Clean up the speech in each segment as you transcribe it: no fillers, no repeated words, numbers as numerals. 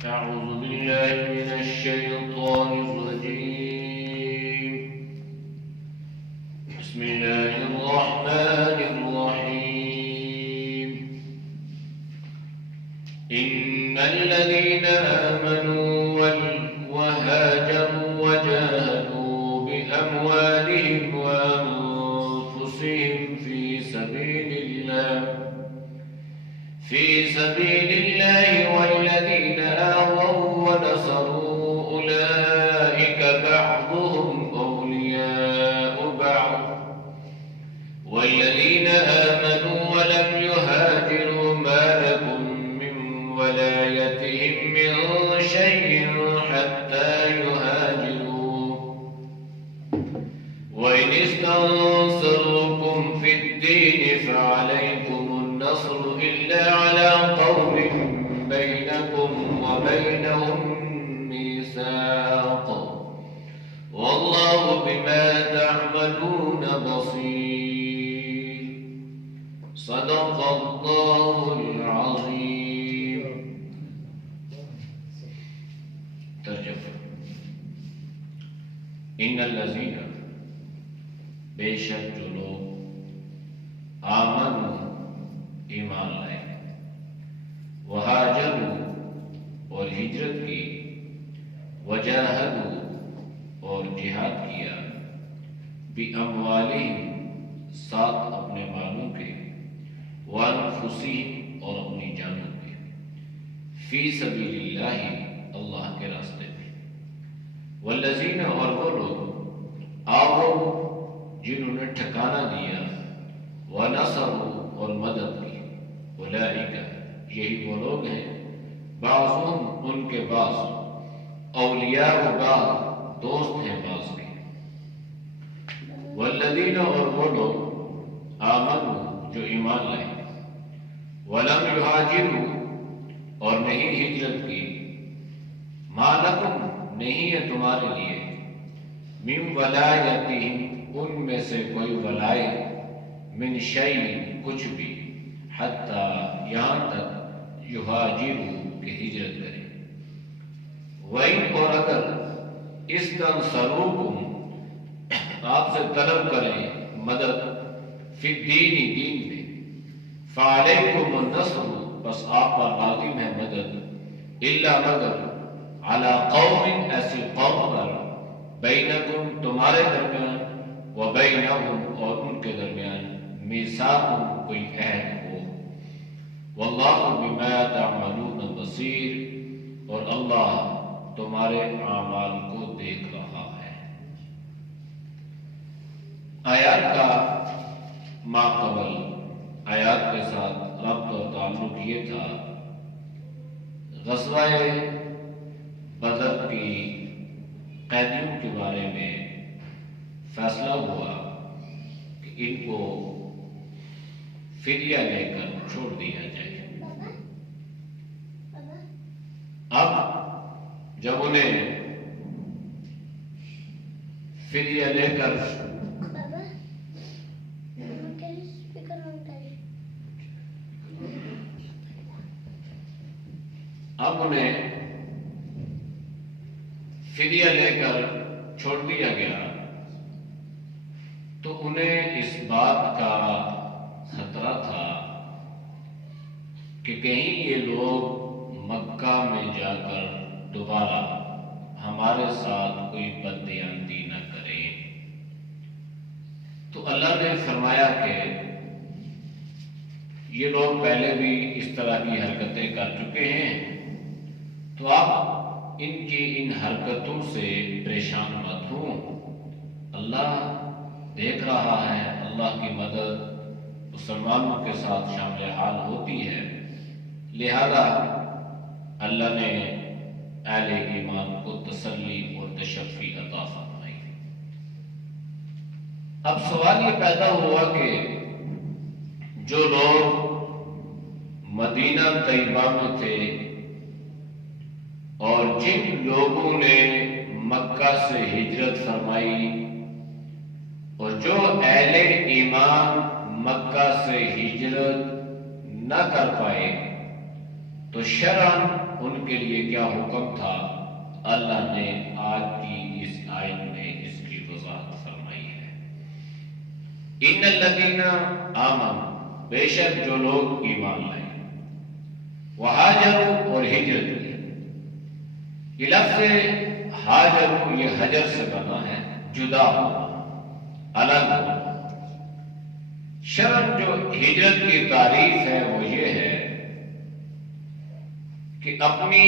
أعوذ بالله من الشيطان الرجيم. بسم الله الرحمن الرحيم. إن الذين آمنوا وهاجروا وجاهدوا بأموالهم وأنفسهم في سبيل الله والذين آووا ونصروا أولئك بعضهم أولياء بعض والذين آمنوا ولم يهاجروا ما لكم من ولايتهم من شيء حتى يهاجروا وإن استنصروكم في الدين فعليكم النصر إلا على قوم بينكم وبينهم ميثاق والله بما تعملون بصير. صدق الله العظيم. ترجمہ: ان الذین، بے شک جو لوگ آمنوا، ایمان لائے، وہاجروا، اور ہجرت کی، وجاہدوا، اور جہاد کیا، باموالہم، ساتھ اپنے مالوں کے، وانفسہم، اور اپنی جانوں کے، فی سبیل اللہ، اللہ کے راستے میں، والذین، اور وہ لوگ، آووا، جنہوں نے ٹھکانہ دیا، ونصروا، اور مدد کی، اولئک، یہی وہ لوگ ہیں، بعضهم، ان کے بعض، اولیاء بعض، دوست ہیں بعض کے، والذین، اور وہ لوگ، آمنوا، جو ایمان لائے، ولم یہاجروا، اور نہیں ہجرت کی، ما لکم، نہیں ہے تمہارے لیے، من ولایتہم، ان میں سے کوئی ولایت، من شیء، کچھ بھی، حتی، یہاں تک، یہاجروا، کہ ہجرت کریں، وَإِنْ، اور اگر، استنصروکم، آپ سے طلب کریں مدد، فی الدین، دین میں، فعلیکم النصر، بس آپ پر لازم ہے مدد، الا، مگر، علی قوم، ایسی قوم پر، بینکم، تمہارے درمیان، وبینہم، اور ان کے درمیان، میثاق، کوئی عہد ہو، واللہ بما تعملون بصیر، اور اللہ تمہارے اعمال کو دیکھ رہا ہے۔ آیات کا ماقبل آیات کے ساتھ ربط اور تعلق یہ تھا، غزوہ بدر کی قیدیوں کے بارے میں فیصلہ ہوا کہ ان کو فدیہ لے کر چھوڑ دیا جائے۔ اب جب انہیں فدیہ لے کر چھوڑ دیا گیا تو انہیں اس بات کا خطرہ تھا کہ کہیں یہ لوگ مکہ میں جا کر دوبارہ ہمارے ساتھ کوئی بددیانتی نہ کریں۔ تو اللہ نے فرمایا کہ یہ لوگ پہلے بھی اس طرح کی حرکتیں کر چکے ہیں، تو آپ ان کی ان حرکتوں سے پریشان مت ہوں، اللہ دیکھ رہا ہے، اللہ کی مدد مسلمانوں کے ساتھ شامل حال ہوتی ہے، لہذا اللہ نے اہل ایمان کو تسلی اور تشفی عطا فرمائی۔ اب سوال یہ پیدا ہوا کہ جو لوگ مدینہ طیبہ میں تھے اور جن لوگوں نے مکہ سے ہجرت فرمائی اور جو اہل ایمان مکہ سے ہجرت نہ کر پائے، تو شرعاً ان کے لیے کیا حکم تھا، اللہ نے آج کی اس آیت میں اس کی وضاحت فرمائی ہے۔ ان الذین آمنوا، بے شک جو لوگ ایمان لائے، وہاجروا اور ہجرت کی۔ یہ لفظ ہاجروا یہ حجر سے بنا ہے، جدا ہونا، الگ ہونا۔ شرعاً جو ہجرت کی تعریف ہے وہ یہ ہے کہ اپنی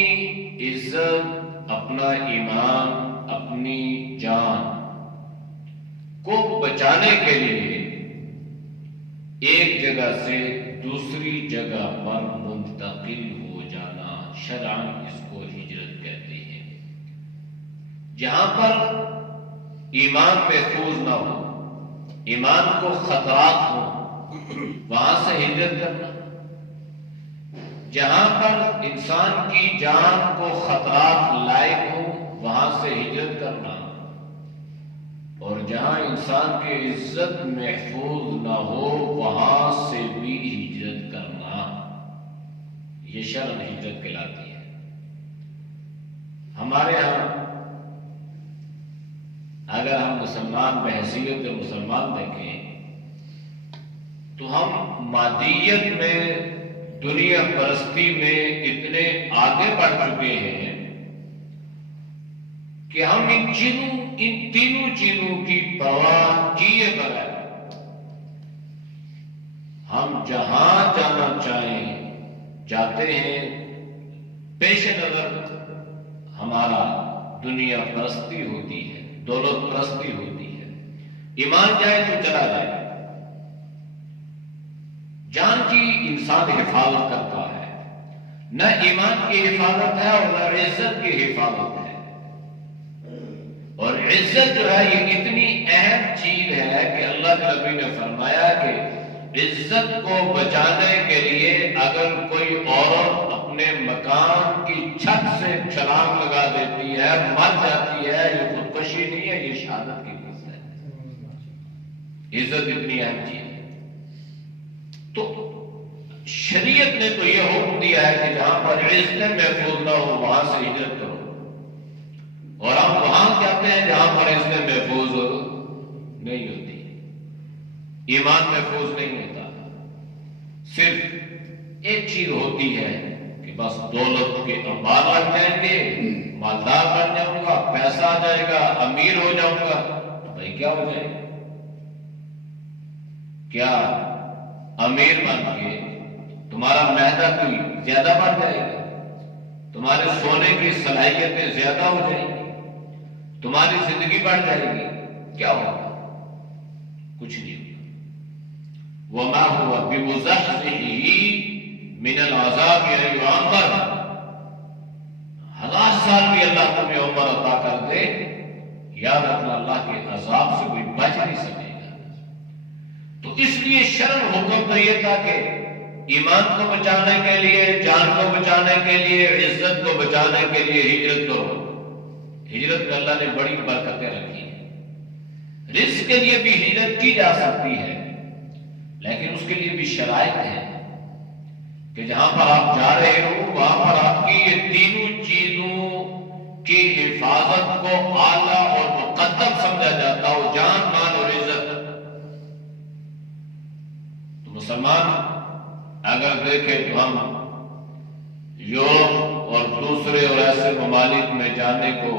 عزت، اپنا ایمان، اپنی جان کو بچانے کے لیے ایک جگہ سے دوسری جگہ پر منتقل ہو جانا، شرعاً اس کو ہجرت کہتے ہیں۔ جہاں پر ایمان محفوظ نہ ہو، ایمان کو خطرات ہوں، وہاں سے ہجرت کرنا۔ جہاں پر انسان کی جان کو خطرات لائق ہوں، وہاں سے ہجرت کرنا۔ اور جہاں انسان کی عزت محفوظ نہ ہو، وہاں سے بھی ہجرت کرنا، یہ شرع ہجرت کہلاتی ہے۔ ہمارے ہاں اگر ہم مسلمان بحیثیت مسلمان دیکھیں تو ہم مادیت میں، دنیا پرستی میں اتنے آگے بڑھ چکے ہیں کہ ہم ان تینوں چیزوں کی پرواہ کیے بغیر ہم جہاں جانا چاہیں جاتے ہیں۔ پیش نظر ہمارا دنیا پرستی ہوتی ہے، دولت پرستی ہوتی ہے۔ ایمان جائے تو چلا جائے۔ جان کی انسان حفاظت کرتا ہے، نہ ایمان کی حفاظت ہے اور نہ عزت کی حفاظت ہے۔ اور عزت جو ہے یہ اتنی اہم چیز ہے کہ اللہ کے نبی نے فرمایا کہ عزت کو بچانے کے لیے اگر کوئی عورت اپنے مکان کی چھت سے چھلانگ لگا دیتی ہے، مر جاتی ہے، یہ خودکشی نہیں ہے، یہ شہادت کی چیز ہے۔ عزت اتنی اہم چیز ہے۔ تو شریعت نے تو یہ حکم دیا ہے کہ جہاں پر عزت محفوظ نہ ہو وہاں سے ہجرت کرو، اور ہم وہاں جاتے ہیں جہاں پر عزت محفوظ نہیں ہوتی، ایمان محفوظ نہیں ہوتا۔ صرف ایک چیز ہوتی ہے کہ بس دولت کے انبار لگ جائیں گے، مالدار بن جاؤں گا، پیسہ آ جائے گا، امیر ہو جاؤں گا، تو بھائی کیا ہو جائے گا؟ کیا امیر بن کے تمہارا معدہ کوئی زیادہ بڑھ جائے گا؟ تمہارے سونے کی صلاحیتیں زیادہ ہو جائیں گی؟ تمہاری زندگی بڑھ جائے گی؟ کیا ہوگا؟ کچھ نہیں ہوگا۔ وَمَا هُوَ بِمُزَحْزِحِهِ مِنَ الْعَذَابِ أَن يُعَمَّرَ، 1000 سال بھی اللہ تمہیں عمر عطا کر دے، یاد رکھنا اللہ کے عذاب سے کوئی بچ نہیں سکے گا۔ تو اس لیے شرع حکم تو یہ تھا کہ ایمان کو بچانے کے لیے، جان کو بچانے کے لیے، عزت کو بچانے کے لیے ہجرت کرو۔ ہجرت میں اللہ نے بڑی برکتیں رکھی ہیں۔ رزق کے لیے بھی ہجرت کی جا سکتی ہے، لیکن اس کے لیے بھی شرائط ہیں کہ جہاں پر آپ جا رہے ہو وہاں پر آپ کی یہ تینوں چیزوں کی حفاظت کو اعلیٰ اور مقدم سمجھا جاتا ہو، جان، مال اور عزت۔ تو مسلمان اگر دیکھیں تو ہم یورپ اور دوسرے اور ایسے ممالک میں جانے کو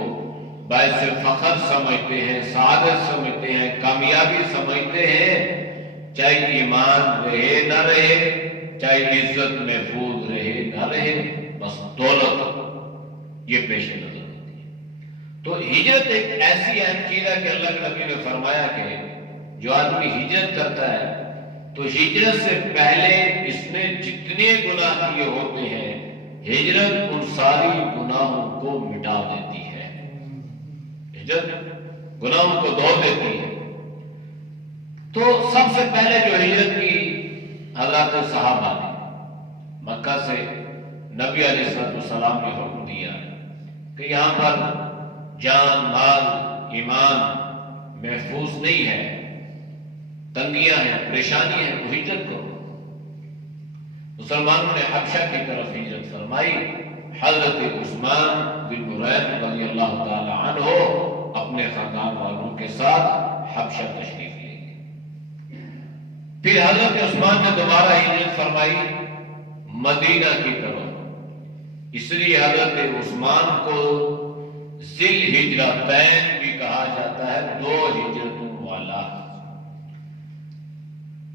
باعث فخر سمجھتے ہیں، سعادت سمجھتے ہیں، کامیابی سمجھتے ہیں، چاہے ایمان رہے نہ رہے، چاہے عزت محفوظ رہے نہ رہے، بس دولت یہ پیش نظر ہوتی ہے۔ تو ہجرت ایک ایسی اہم چیز ہے کہ اللہ کے نبی نے فرمایا کہ جو آدمی ہجرت کرتا ہے تو ہجرت سے پہلے اس نے جتنے گناہ کیے ہوتے ہیں، ہجرت ان ساری گناہوں کو مٹا دیتی ہے۔ ہجرت گناہوں کو دھو دیتی ہے۔ تو سب سے پہلے جو ہجرت کی حضرات صحابہ نے مکہ سے نبی علیہ السلام نے حکم دیا کہ یہاں پر جان، مال، ایمان محفوظ نہیں ہے، تنگیاں ہیں، پریشانی ہے، تو ہجرت کرو۔ مسلمانوں نے حبشہ کی طرف ہجرت فرمائی. حضرت عثمان بن نورین رضی اللہ تعالی عنہ اپنے خاندان والوں کے ساتھ حبشہ تشریف لے گئے. پھر حضرت عثمان نے دوبارہ ہجرت فرمائی مدینہ کی طرف. اس لیے حضرت عثمان کو ذی الہجرتین بھی کہا جاتا ہے، دو ہجرتوں والا.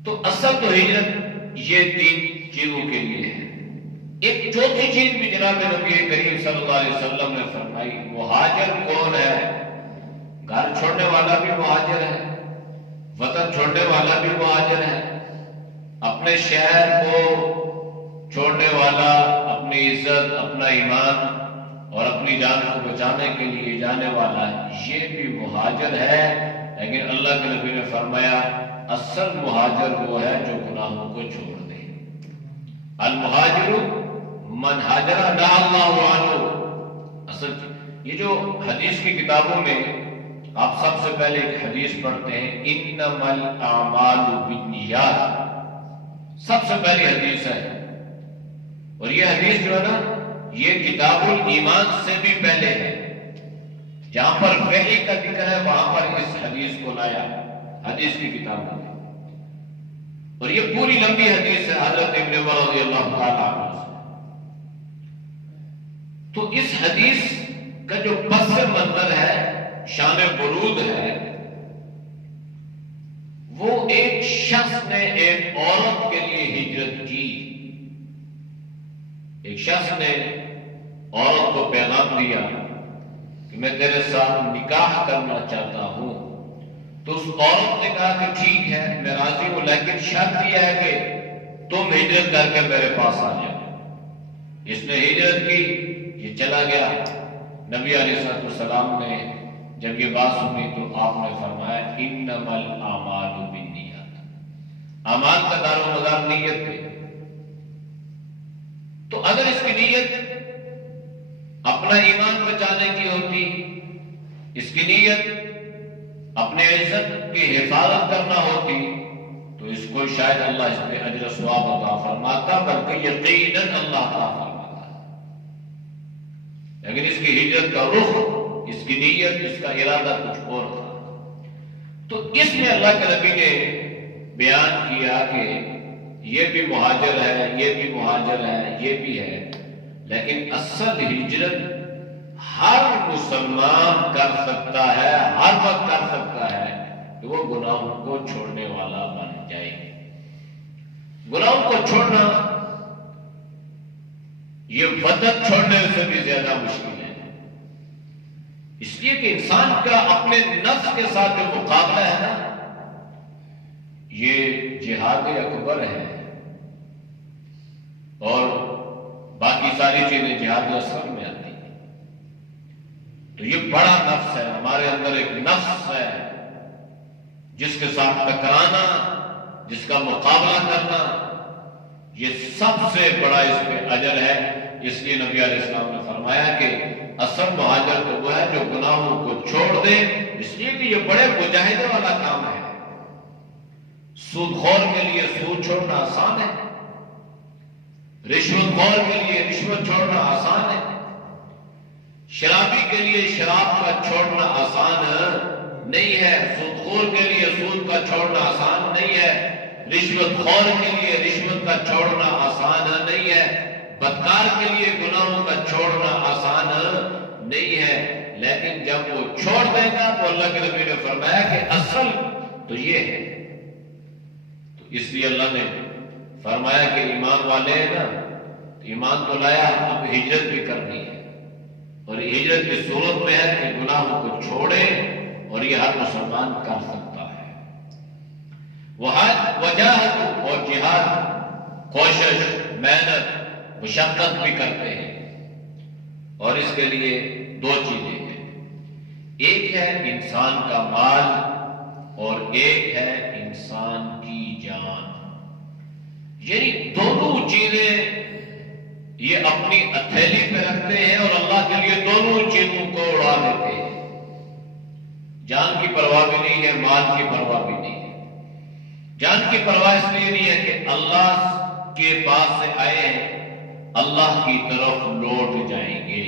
تو اصل تو ہجرت یہ تین چیزوں کے لیے ہے. ایک چوتھی چیز بھی جناب نبی کریم صلی اللہ علیہ وسلم نے فرمائی. مہاجر کون ہے؟ گھر چھوڑنے والا بھی مہاجر ہے، وطن چھوڑنے والا بھی مہاجر ہے، اپنے شہر کو چھوڑنے والا، اپنی عزت، اپنا ایمان اور اپنی جان کو بچانے کے لیے جانے والا، یہ بھی مہاجر ہے. لیکن اللہ کے نبی نے فرمایا اصل مہاجر وہ ہے جو گناہوں کو چھوڑ دے. المہاجر من ہاجر نہى اللہ عنہ. اصل یہ جو حدیث کی کتابوں میں آپ سب سے پہلے ایک حدیث پڑھتے ہیں انما الاعمال بالنیات، سب سے پہلی حدیث ہے. اور یہ حدیث جو ہے نا یہ کتاب الایمان سے بھی پہلے ہے. جہاں پر وحی کا ذکر ہے وہاں پر اس حدیث کو لایا حدیث کی کتاب میں. اور یہ پوری لمبی حدیث ہے حضرت ابن عمر رضی اللہ تعالیٰ عنہ سے. تو اس حدیث کا جو پس منظر ہے، شان ورود ہے، وہ ایک شخص نے ایک عورت کے لیے ہجرت کی. ایک شخص نے عورت کو پیغام دیا کہ میں تیرے ساتھ نکاح کرنا چاہتا ہوں. تو اس عورت نے کہا کہ ٹھیک ہے میں راضی ہوں، لیکن شرط یہ ہے کہ تم ہجرت کر کے میرے پاس آ جاؤ. اس نے ہجرت کی، یہ چلا گیا. نبی علیہ السلام نے جب یہ بات سنی تو آپ نے فرمایا انما الاعمال بالنیات. اعمال کا دار و مدار نیت پہ. تو اگر اس کی نیت اپنا ایمان بچانے کی ہوتی، اس کی نیت اپنے عزت کی حفاظت کرنا ہوتی، تو اس کو شاید اللہ اس پہ اجر و ثواب عطا فرماتا، بلکہ یقیناً اللہ عطا فرماتا. لیکن اس کی ہجرت کا رخ، اس کی نیت، اس کا ارادہ کچھ اور تھا. تو اس میں اللہ کے نبی نے بیان کیا کہ یہ بھی مہاجر ہے، یہ بھی مہاجر ہے، یہ بھی ہے. لیکن اصل ہجرت ہر مسلمان کر سکتا ہے، ہر وقت کر سکتا ہے کہ وہ گناہوں کو چھوڑنے والا بن جائے. گناہوں کو چھوڑنا یہ وطن چھوڑنے سے بھی زیادہ مشکل ہے. اس لیے کہ انسان کا اپنے نفس کے ساتھ جو مقابلہ ہے نا، یہ جہاد اکبر ہے. اور باقی ساری چیزیں جہاد اصغر میں آتی ہیں. تو یہ بڑا نفس ہے، ہمارے اندر ایک نفس ہے جس کے ساتھ ٹکرانا، جس کا مقابلہ کرنا، یہ سب سے بڑا اس پہ اجر ہے. اس لیے نبی علیہ السلام نے فرمایا کہ اصل مہاجر تو وہ ہے جو گناہوں کو چھوڑ دے. اس لیے کہ یہ بڑے مجاہدے والا کام ہے. سود خور کے لیے سود چھوڑنا آسان ہے، رشوت خور کے لیے رشوت چھوڑنا آسان ہے، شرابی کے لیے شراب کا چھوڑنا آسان نہیں ہے، سود خور کے لیے سود کا چھوڑنا آسان نہیں ہے، رشوت خور کے لیے رشوت کا چھوڑنا آسان نہیں ہے، بدکار کے لیے گناہوں کا چھوڑنا آسان نہیں ہے. لیکن جب وہ چھوڑ دے گا تو اللہ کے نبی نے فرمایا کہ اصل تو یہ ہے. تو اس لیے اللہ نے فرمایا کہ ایمان والے ہیں نا، ایمان تو لایا، اب ہجرت بھی کرنی ہے. اور ہجرت کی صورت میں ہے کہ گناہوں کو چھوڑے، اور یہ ہر مسلمان کر سکتا ہے. وجاہد اور جہاد، کوشش، محنت، مشقت بھی کرتے ہیں. اور اس کے لیے دو چیزیں ہیں، ایک ہے انسان کا مال اور ایک ہے انسان کی جان. یعنی دونوں چیزیں یہ اپنی ہتھیلی پہ رکھتے ہیں اور اللہ کے لیے دونوں چیزوں کو اڑا دیتے ہیں. جان کی پرواہ بھی نہیں ہے، مال کی پرواہ بھی نہیں ہے. جان کی پرواہ اس لیے نہیں ہے کہ اللہ کے پاس سے آئے ہیں اللہ کی طرف لوٹ جائیں گے۔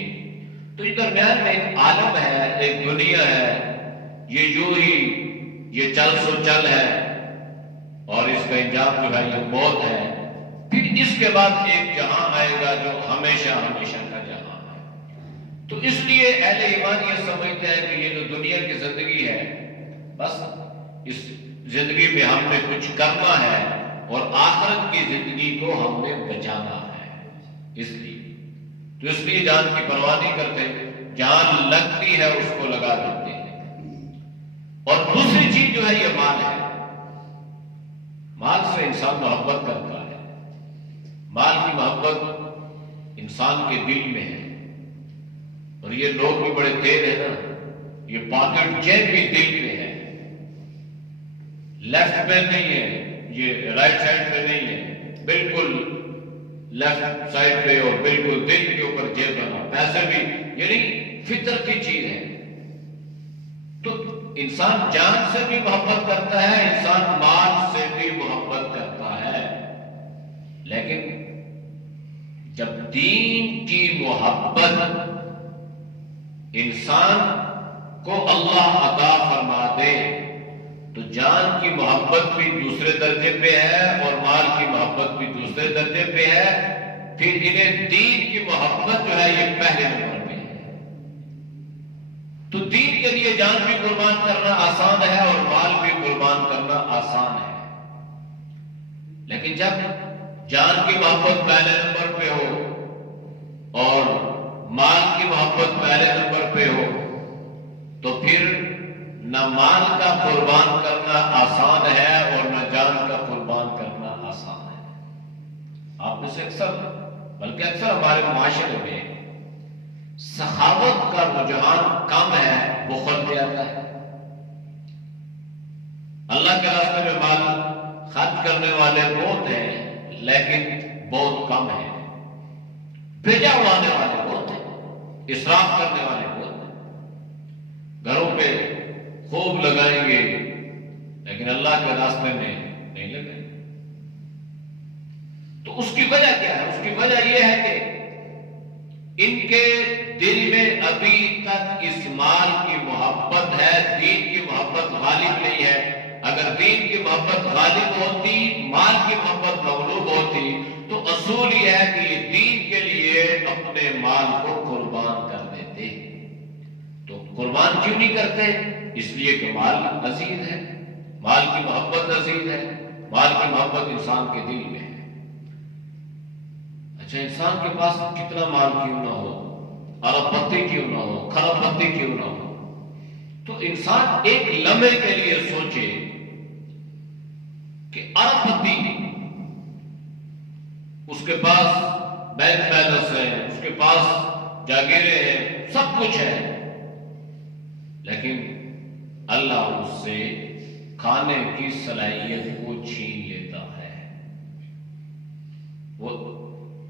تو اس درمیان میں ایک عالم ہے، ایک دنیا ہے، یہ یوں ہی یہ چل سو چل ہے اور اس کا انجام جو ہے یہ موت ہے۔ پھر اس کے بعد ایک جہاں آئے گا جو ہمیشہ ہمیشہ کا جہاں ہے۔ تو اس لیے اہل ایمان یہ سمجھتے ہیں کہ یہ جو دنیا کی زندگی ہے بس اس زندگی میں ہم نے کچھ کرنا ہے اور آخرت کی زندگی کو ہم نے بچانا ہے۔ اس لیے جان کی پرواہ نہیں کرتے، جان لگتی ہے اس کو لگا دیتے ہیں۔ اور دوسری چیز جو ہے یہ مال ہے۔ مال سے انسان محبت کرتا ہے، مال کی محبت انسان کے دل میں ہے۔ اور یہ لوگ بھی بڑے تیز ہیں نا، یہ پاکٹ جیب بھی دل میں ہے، لیفٹ میں نہیں ہے، یہ رائٹ سائڈ پہ نہیں ہے، بالکل لیفٹ سائڈ پہ اور بالکل دل کے اوپر جیب بنا۔ پیسے بھی یعنی فطر کی چیز ہے۔ تو انسان جان سے بھی محبت کرتا ہے، انسان مال سے بھی محبت کرتا ہے، لیکن جب دین کی محبت انسان کو اللہ عطا فرما دے تو جان کی محبت بھی دوسرے درجے پہ ہے اور مال کی محبت بھی دوسرے درجے پہ ہے، پھر انہیں دین کی محبت جو ہے یہ پہلے نمبر پہ ہے۔ تو دین کے لیے جان بھی قربان کرنا آسان ہے اور مال بھی قربان کرنا آسان ہے، لیکن جب جان کی محبت پہلے نمبر پہ ہو اور مال کی محبت پہلے نمبر پہ ہو تو پھر نہ مال کا قربان کرنا آسان ہے اور نہ جان کا قربان کرنا آسان ہے۔ آپ میں سے اکثر بلکہ اکثر ہمارے معاشرے میں سخاوت کا رجحان کم ہے، بخل پہ آتا ہے۔ اللہ کے راستے میں مال خرچ کرنے والے بہت ہیں لیکن بہت کم ہیں، بھیجا اڑانے والے بہت ہیں، اسراف کرنے والے بہت ہیں۔ گھروں پہ خوب لگائیں گے لیکن اللہ کے راستے میں نہیں لگائیں گے۔ تو اس کی وجہ کیا ہے؟ اس کی وجہ یہ ہے کہ ان کے دل میں ابھی تک اس مال کی محبت ہے، دین کی محبت غالب نہیں ہے۔ اگر دین کی محبت غالب ہوتی، مال کی محبت مغلوب ہوتی تو اصول یہ ہے کہ یہ دین کے لیے اپنے مال کو قربان کر دیتے۔ تو قربان کیوں نہیں کرتے؟ اس لیے کہ مال عزیز ہے، مال کی محبت عزیز ہے، مال کی محبت انسان کے دل میں ہے۔ اچھا، انسان کے پاس کتنا مال کیوں نہ ہو، ارب پتی کیوں نہ ہو، کھرب پتی کیوں نہ ہو، تو انسان ایک لمحے کے لیے سوچے کہ ارب پتی اس کے پاس بینک بیلنس ہے، اس کے پاس جاگیریں ہیں، سب کچھ ہے، لیکن اللہ اس سے کھانے کی صلاحیت کو چھین لیتا ہے۔ وہ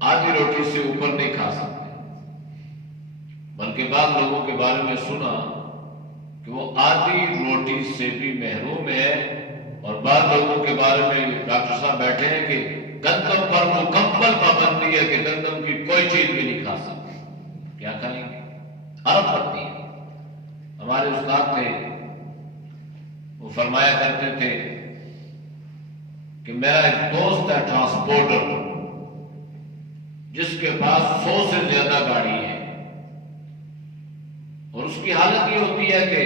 آدھی روٹی سے اوپر نہیں کھا سکتے، بلکہ بعض لوگوں کے بارے میں سنا کہ وہ آدھی روٹی سے بھی محروم ہے، اور بعض لوگوں کے بارے میں ڈاکٹر صاحب بیٹھے ہیں کہ گندم پر مکمل پابندی ہے کہ گندم کی کوئی چیز بھی نہیں کھا سکتے۔ کیا کھائیں گے؟ ارب پتی ہے۔ ہمارے استاد تھے، وہ فرمایا کرتے تھے کہ میرا ایک دوست ہے ٹرانسپورٹر، جس کے پاس 100 سے زیادہ گاڑی ہے، اور اس کی حالت یہ ہوتی ہے کہ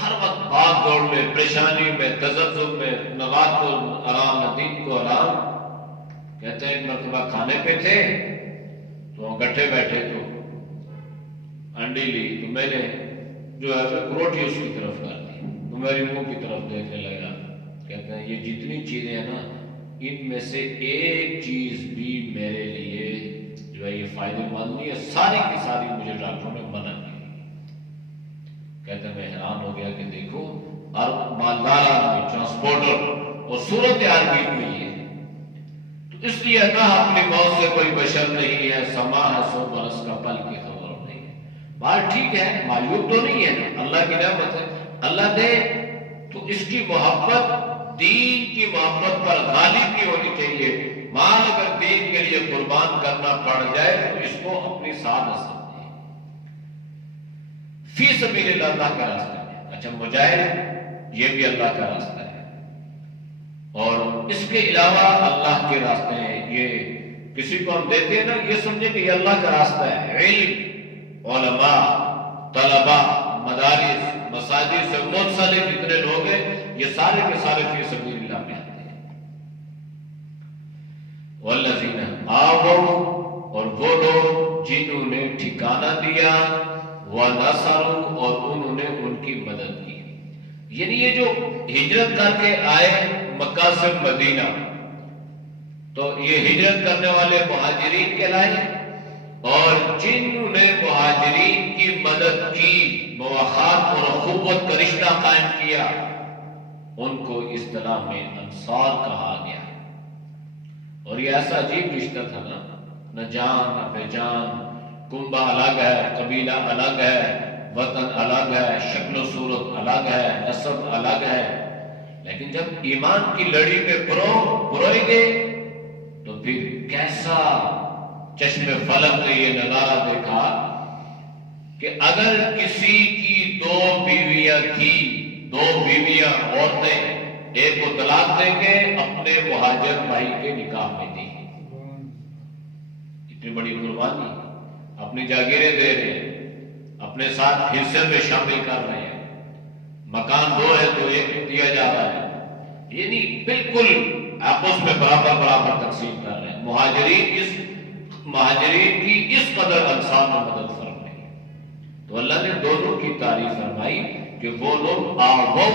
ہر وقت بھاگ دوڑ میں، پریشانی میں، تذبذب میں، نہ رات کو آرام نہ دن کو آرام۔ کہتے ہیں ایک مرتبہ کھانے پہ تھے تو وہ گٹھے بیٹھے تو انڈی لی تو میں نے جو ہے روٹی اس کی طرف کر دی تو میری منہ کی طرف دیکھنے لگا۔ کہتے ہیں یہ جتنی چیزیں ہیں نا، ان میں سے ایک چیز بھی میرے لیے جو ہے یہ فائدہ مند نہیں ہے، ساری کی ساری مجھے ڈاکٹروں نے منع کی۔ کہتے ہیں میں حیران ہو گیا کہ دیکھو، ارب مالدار آدمی، ٹرانسپورٹر، اور صورت حال بھی میں یہ ہے۔ تو اس لیے نہ اپنی موت سے کوئی بشر نہیں ہے، سما ہے 100 برس کا پل کی خبر نہیں ہے۔ بات ٹھیک ہے، معیوب تو نہیں ہے، اللہ کی نعمت ہے، اللہ دے، تو اس کی محبت دین کی محبت پر غالب نہیں ہونی چاہیے، مال اگر دین کے لیے قربان کرنا پڑ جائے تو اس کو اپنی سعادت سمجھے، فی سبیل اللہ کا راستہ ہے۔ اچھا مجاہد یہ بھی اللہ کا راستہ ہے، اور اس کے علاوہ اللہ کے راستے ہیں۔ یہ کسی کو ہم دیتے ہیں نا، یہ سمجھے کہ یہ اللہ کا راستہ ہے۔ علم، علماء، طلباء، مدارس، مساجد سے منسلک جتنے لوگ ہیں یہ سارے کے سارے فی سبیل اللہ میں آتے ہیں۔ والذین آووا، اور وہ لوگ جنہوں نے ٹھکانہ دیا، ونصروا، اور انہوں نے ان کی مدد کی۔ یعنی یہ جو ہجرت کر کے آئے مکہ سے مدینہ، تو یہ ہجرت کرنے والے مہاجرین کہلائے، اور جنہوں نے مہاجرین کی مدد کی، مواخات اور اخوت کا رشتہ قائم کیا، ان کو اصطلاح میں انصار کہا گیا۔ اور یہ ایسا عجیب رشتہ تھا نا، نہ جان نہ پہچان، کنبہ الگ ہے، قبیلہ الگ ہے، وطن الگ ہے، شکل و صورت الگ ہے، نسب الگ ہے، لیکن جب ایمان کی لڑی پہ پروئے گئے تو پھر کیسا چشم فلک نے یہ نظارہ دیکھا کہ اگر کسی کی دو بیویاں تھی، دو بیویاں عورتیں، ایک کو طلاق دے کے اپنے مہاجر بھائی کے نکاح میں دی، اتنی بڑی قربانی، اپنی جاگیریں دے رہے ہیں، اپنے ساتھ حصے میں شامل کر رہے ہیں، مکان دو ہے تو ایک دیا جا رہا ہے، یعنی بالکل آپس میں برابر تقسیم کر رہے ہیں۔ مہاجرین کی اس قدر انصار میں مدد فرق نہیں۔ تو اللہ نے دونوں کی تعریف فرمائی کہ وہ لوگ آووا،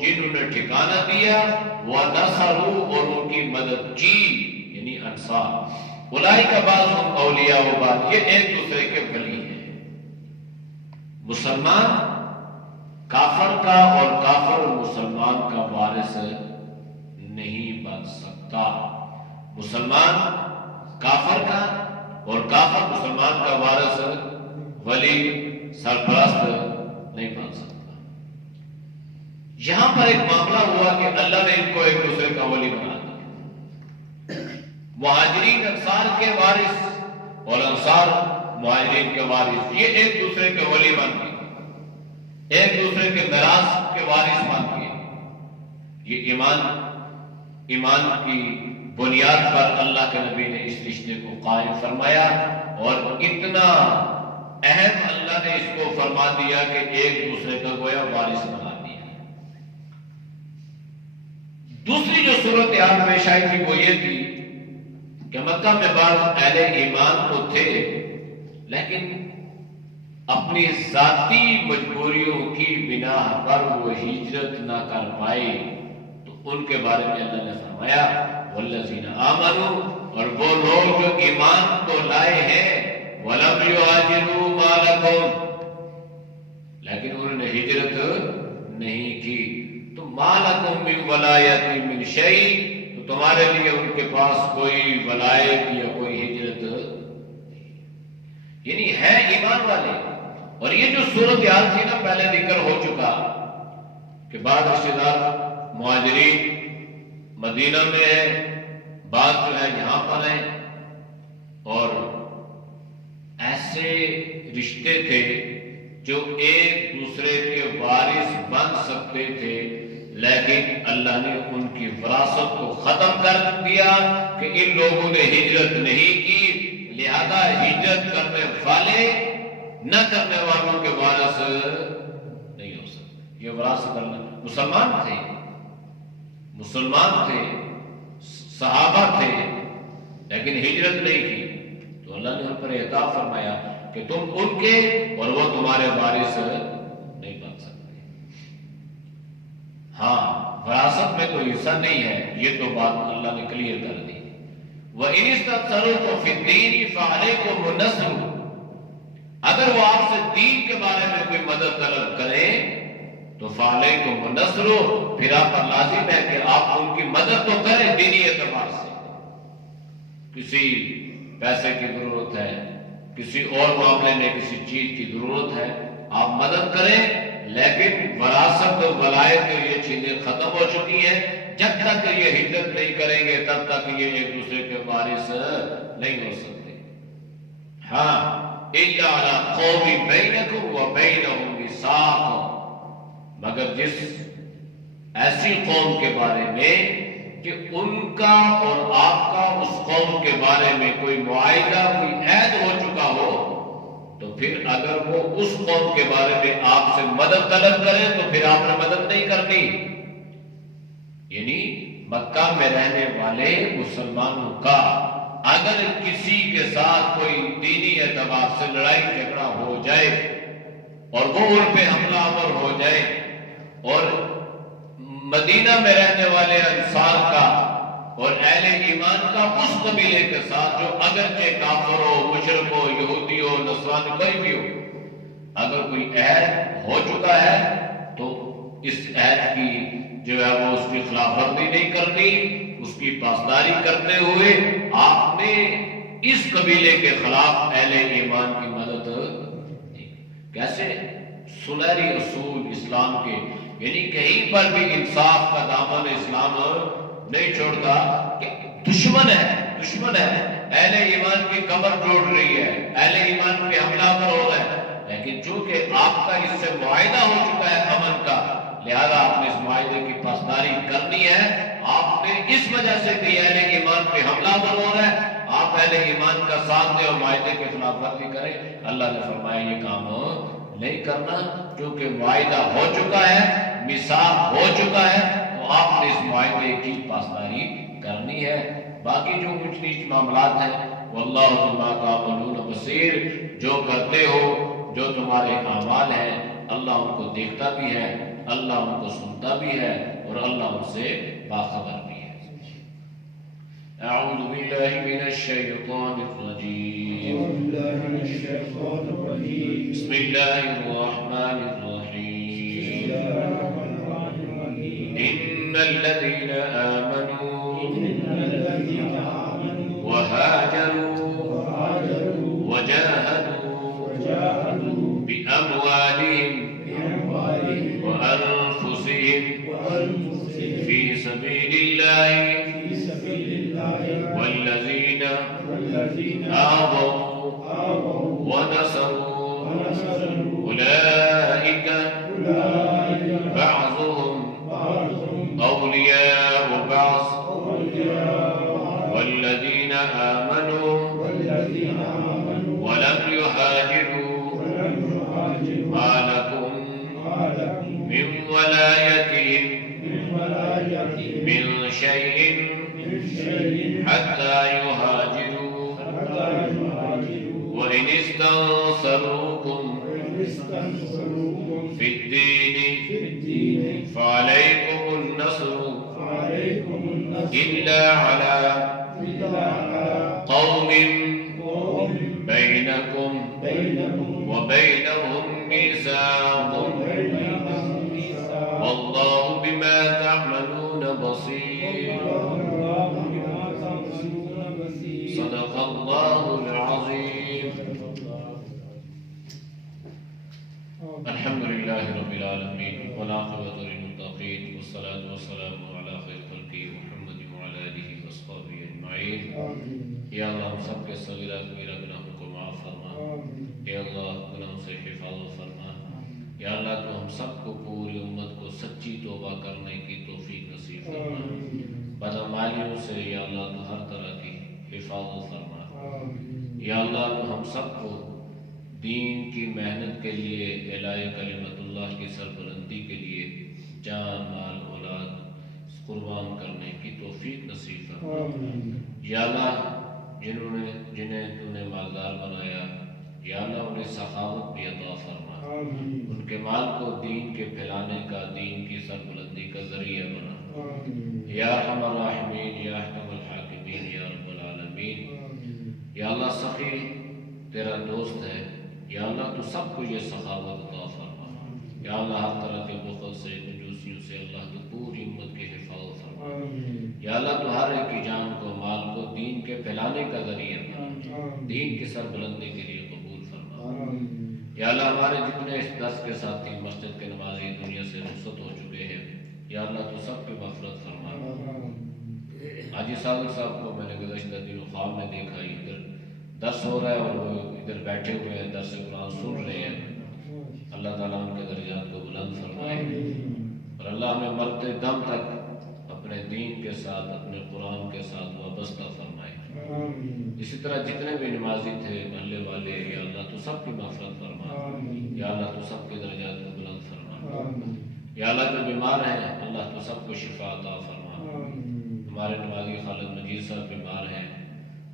جنہوں نے ٹھکانہ دیا، ونصروا، اور ان کی مدد کی، یعنی انصار۔ اولئک بعضهم اولیاء بعض، یہ ایک دوسرے کے ولی ہیں۔ مسلمان کافر کا اور کافر مسلمان کا وارث نہیں بن سکتا، مسلمان کافر کا اور کافر مسلمان کا وارث، ولی، سرپرست نہیں بن سکتا۔ یہاں پر ایک معاملہ ہوا کہ اللہ نے ان کو ایک دوسرے کا ولی بنا دیا، مہاجرین انصار کے وارث اور انصار مہاجرین کے وارث، یہ ایک دوسرے کے ولی بن گئے، ایک دوسرے کے میراث کے وارث بن گئے۔ یہ ایمان کی بنیاد پر اللہ کے نبی نے اس رشتے کو قائم فرمایا، اور اتنا اہم اللہ نے اس کو فرما دیا کہ ایک دوسرے کا گویا وارث بنا دیا۔ دوسری جو صورتحال پیش آئی تھی وہ یہ تھی کہ مکہ میں بعض اہل ایمان تو تھے، لیکن اپنی ذاتی مجبوریوں کی بنا پر وہ ہجرت نہ کر پائے، تو ان کے بارے میں اللہ نے فرمایا والذین آمنوا، اور وہ لوگ جو ایمان تو لائے ہیں، ولم یہاجروا ما لکم، لیکن انہوں نے ہجرت نہیں کی، تو ما لکم من ولایۃ من شیء، تو تمہارے لیے ان کے پاس کوئی ولایت یا کوئی ہجرت نہیں، یعنی ہے ایمان والے۔ اور یہ جو صورتحال تھی نا، پہلے ذکر ہو چکا کہ بعض رشتہ دار مہاجرین مدینہ میں ہے، بعض جو ہے یہاں پر ہیں، اور ایسے رشتے تھے جو ایک دوسرے کے وارث بن سکتے تھے، لیکن اللہ نے ان کی وراثت کو ختم کر دیا کہ ان لوگوں نے ہجرت نہیں کی، لہذا ہجرت کرنے والے نہ کرنے والوں کے وارث نہیں ہو سکتے۔ یہ وراثت اللہ، مسلمان تھے، صحابہ تھے، لیکن ہجرت نہیں کی، تو اللہ نے ان پر عطا فرمایا کہ تم ان کے اور وہ تمہارے وارث نہیں بن سکتے۔ ہاں، وراثت میں کوئی حصہ نہیں ہے، یہ تو بات اللہ نے کلیئر کر دی۔ وَإِنِ اسْتَكْثَرْتُمْ فِي الدِّينِ فَعَلَيْكُمُ النَّصْرُ، اگر وہ آپ سے دین کے بارے میں کوئی مدد طلب کریں تو فَعَلَيْكُمُ النَّصْرُ، پھر آپ پر لازم ہے کہ آپ ان کی مدد تو کریں دینی اعتبار سے۔ کسی پیسے کی ضرورت ہے، کسی اور معاملے میں کسی چیز کی ضرورت ہے، آپ مدد کریں، لیکن وراثت و ولایت یہ چیزیں ختم ہو چکی ہیں، جب تک یہ ہجرت نہیں کریں گے تب تک یہ ایک دوسرے کے وارث نہیں ہو سکتے. ہاں الا علی قوم بینکم و بینہم میثاق، مگر جس ایسی قوم کے بارے میں کہ ان کا اور آپ کا اس قوم کے بارے میں کوئی معاہدہ، کوئی عہد ہو چکا ہو، تو پھر اگر وہ اس قوم کے بارے میں آپ سے مدد طلب کرے تو پھر آپ نے مدد نہیں کرنی. یعنی مکہ میں رہنے والے مسلمانوں کا اگر کسی کے ساتھ کوئی دینی اعتبار سے لڑائی جھگڑا ہو جائے اور وہ ان پہ حملہ آور ہو جائے، اور مدینہ میں رہنے والے انصار کا اور اہل ایمان کا اس قبیلے کے ساتھ جو اگرچہ کافر ہو، مشرک ہو، یہودی ہو، نصرانی کوئی بھی ہو، اگر کوئی عہد ہو چکا ہے تو اس عہد کی جو ہے وہ اس کی خلاف ورزی نہیں کرنی، اس کی پاسداری کرتے ہوئے آپ نے اس قبیلے کے خلاف اہل ایمان کی مدد نہیں. کیسے سنہری اصول اسلام کے، یعنی کہیں پر بھی انصاف کا دامن اسلام نہیں چھوڑتا کہ دشمن ہے اہل ایمان کی کمر توڑ رہی ہے، اہل ایمان پہ حملہ ہو رہا ہے، لیکن چونکہ آپ کا اس سے معاہدہ ہو چکا ہے امن کا، لہذا آپ نے اس معاہدے کی پاسداری کرنی ہے. آپ نے اس وجہ سے کہ اہل ایمان پہ حملہ ہو رہا ہے، آپ اہل ایمان کا ساتھ دیں اور معاہدے کے خلاف ورزی کریں. اللہ نے فرمایا یہ کام نہیں کرنا، کیونکہ معاہدہ ہو چکا ہے، میثاق ہو چکا ہے، تو آپ نے اس معاہدے کی پاسداری کرنی ہے. باقی جو اونچ نیچ معاملات ہیں واللہ بما تعملون بصیر، جو کرتے ہو، جو تمہارے اعمال ہیں، اللہ ان کو دیکھتا بھی ہے، اللہ ان کو سنتا بھی ہے، اور اللہ ان سے باخبر بھی ہے. اعوذ باللہ من الشیطان الرجیم، بسم اللہ الرحمن الرحیم. ان الذین آمنوا وهاجروا وجاهدوا بأموالهم وأنفسهم في سبيل الله والذين آووا ونصروا أولئك بعضهم أولياء بعض والذين آمنوا ولم يهاجروا ما لكم من ولايتهم من شيء حتى يهاجروا وإن استنصروكم في الدين فعليكم النصر إلا على قوم بينكم وبينهم ميثاق والله بما تعملون بصير. صدق الله العظيم. الحمد لله رب العالمين والعاقبة للمتقين والصلاة والسلام على خير خلقه محمد وعلى آله وصحبه أجمعين. یا اللہ ہم سب کے صغیرہ کبیرہ گناہوں کو معاف فرما، یا اللہ گناہوں سے حفاظت فرما، یا اللہ تو ہم سب کو پوری امت کو سچی توبہ کرنے کی توفیق نصیب فرما، بدعمالیوں سے یا اللہ تو ہر طرح کی حفاظت فرما، یا اللہ تو ہم سب کو دین کی محنت کے لیے، اعلاء کلمت اللہ کی سربلندی کے لیے جان مال اولاد قربان کرنے کی توفیق نصیب فرما. یا اللہ جنہیں تو نے مالدار بنایا، یا اللہ انہیں سخاوت بھی عطا فرما، ان کے مال کو دین کے پھیلانے کا، دین کی سربلندی کا ذریعہ بنا. یا ارحم الراحمین، یا احکم الحاکمین، یا رب العالمین. یا اللہ سخی تیرا دوست ہے، یا اللہ تو سب کو یہ سخاوت عطا فرما. یا اللہ ہر طرح کے بخل سے، کنجوسیوں سے اللہ تو پوری امت کی حفاظت فرما. یا اللہ تو ہر ایک کی جان کو، مال کو دین کے پھیلانے کا ذریعہ بنا، دین کی سربلندی کے لیے قبول فرما. یا اللہ ہمارے جتنے اس درس کے ساتھی مسجد کے نمازی دنیا سے رخصت ہو چکے ہیں، یا اللہ تو سب کی مغفرت فرما۔ حاجی صادق صاحب کو میں نے گزشتہ دنوں خواب میں دیکھا، ادھر درس ہو رہا ہے اور وہ ادھر بیٹھے ہوئے ہیں، درس قرآن سن رہے ہیں۔ اللہ تعالیٰ ان کے درجات کو بلند فرمائے اور اللہ ہمیں مرتے دم تک اپنے دین کے ساتھ، اپنے قرآن کے ساتھ وابستہ فرمائے۔ اسی طرح جتنے بھی نمازی تھے، محلے والے، یا اللہ تو سب کی مغفرت فرما، یا اللہ تو سب کے درجات کو بلند فرما، یا اللہ جو بیمار ہیں اللہ تو سب کو شفا عطا فرما۔ ہمارے نمازی خالد مجید صاحب بیمار ہیں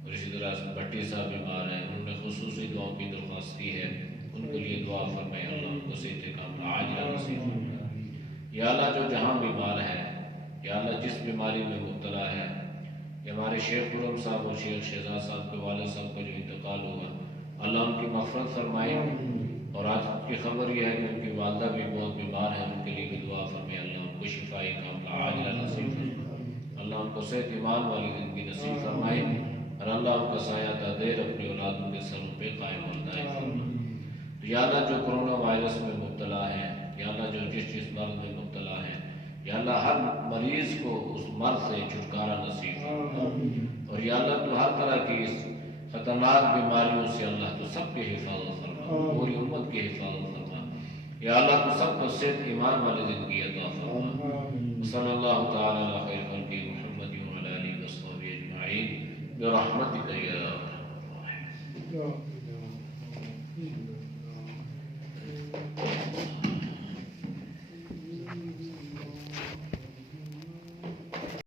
اور اسی طرح بھٹی صاحب بیمار ہیں، انہوں نے خصوصی دعاؤں کی درخواست کی ہے، ان کے لیے دعا فرمائے، اللہ ان کو صحت کاملہ عاجلہ نصیب فرمائے۔ یا اللہ جو جہاں بیمار ہے، یا اللہ جس بیماری میں مبتلا ہے، کہ ہمارے شیخ خرم صاحب اور شیخ شہزاد صاحب کے والد صاحب کا جو انتقال ہوا، اللہ ان کی مغفرت فرمائے۔ اور آج کی خبر یہ ہے کہ ان کی والدہ بھی بہت بیمار ہیں، ان کے لیے بھی دعا فرمائے، اللہ ان کو شفائی کاملہ عاجلہ نصیب فرمائے، اللہ ان کو صحت ایمان والی زندگی نصیب فرمائے، اور اللہ ان کا سایہ تدیر اپنی اولادوں کے سروں پہ قائم اور دائم فرمائے۔ یا اللہ جو کرونا وائرس میں مبتلا ہے، یا اللہ جو جس مرض میں مبتلا ہے، یا اللہ ہر مریض کو اس مرض سے چھٹکارا نصیب فرما، اور یا اللہ تو ہر طرح کی اس خطرناک بیماریوں سے اللہ تو سب کی حفاظت فرما، پوری امت کی حفاظت فرما، یا اللہ تو سب کو صحت ایمان والی زندگی عطا فرما۔ صلی اللہ تعالی علی خیر خلق محمد وعلی آلہ وصحبہ اجمعین برحمتک یا ارحم الراحمین۔